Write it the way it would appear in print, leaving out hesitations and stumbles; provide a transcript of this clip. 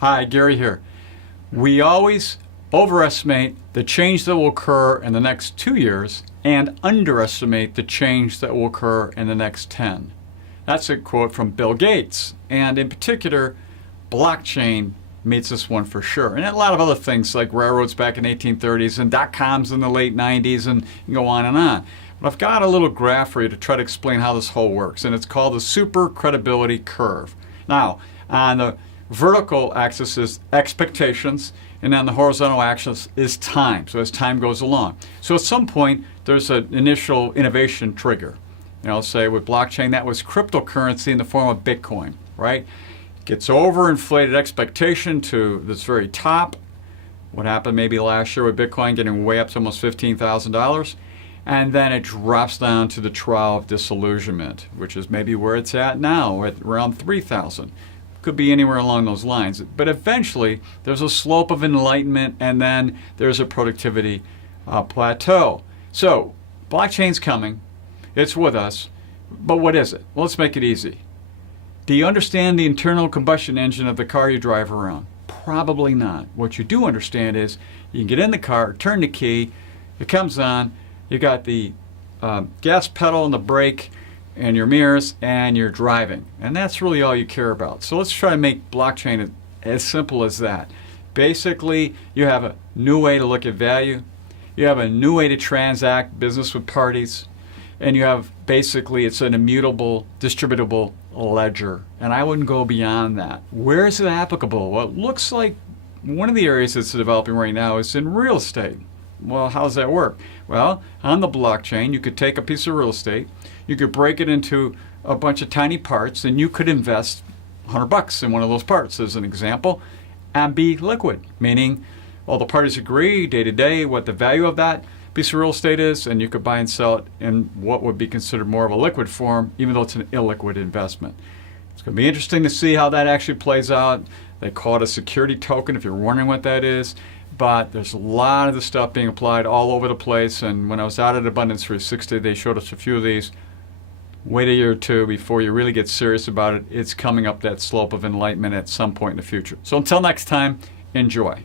Hi, Gary here. We always overestimate the change that will occur in the next 2 years and underestimate the change that will occur in the next 10. That's a quote from Bill Gates. And in particular, blockchain meets this one for sure. And a lot of other things like railroads back in the 1830s and dot-coms in the late 90s and go on and on. But I've got a little graph for you to try to explain how this whole works. And it's called the super credibility curve. Now, on the vertical axis is expectations, and on the horizontal axis is time, so as time goes along. So at some point, there's an initial innovation trigger. Say with blockchain, that was cryptocurrency in the form of Bitcoin, right? Gets overinflated expectation to this very top. What happened maybe last year with Bitcoin getting way up to almost $15,000. And then it drops down to the trial of disillusionment, which is maybe where it's at now, at around 3,000. Could be anywhere along those lines. But eventually, there's a slope of enlightenment, and then there's a productivity plateau. So, blockchain's coming. It's with us. But what is it? Well, let's make it easy. Do you understand the internal combustion engine of the car you drive around? Probably not. What you do understand is you can get in the car, turn the key, it comes on, you got the gas pedal and the brake, and your mirrors, and you're driving. And that's really all you care about. So let's try to make blockchain as simple as that. Basically, you have a new way to look at value, you have a new way to transact business with parties, and you have basically, it's an immutable, distributable ledger. And I wouldn't go beyond that. Where is it applicable? Well, it looks like one of the areas that's developing right now is in real estate. Well, how does that work? Well, on the blockchain, you could take a piece of real estate, you could break it into a bunch of tiny parts, and you could invest $100 in one of those parts, as an example, and be liquid, meaning all the parties agree day to day what the value of that piece of real estate is, and you could buy and sell it in what would be considered more of a liquid form, even though it's an illiquid investment. It's going to be interesting to see how that actually plays out. They call it a security token, if you're wondering what that is. But there's a lot of this stuff being applied all over the place. And when I was out at Abundance 360, they showed us a few of these. Wait a year or two before you really get serious about it. It's coming up that slope of enlightenment at some point in the future. So until next time, enjoy.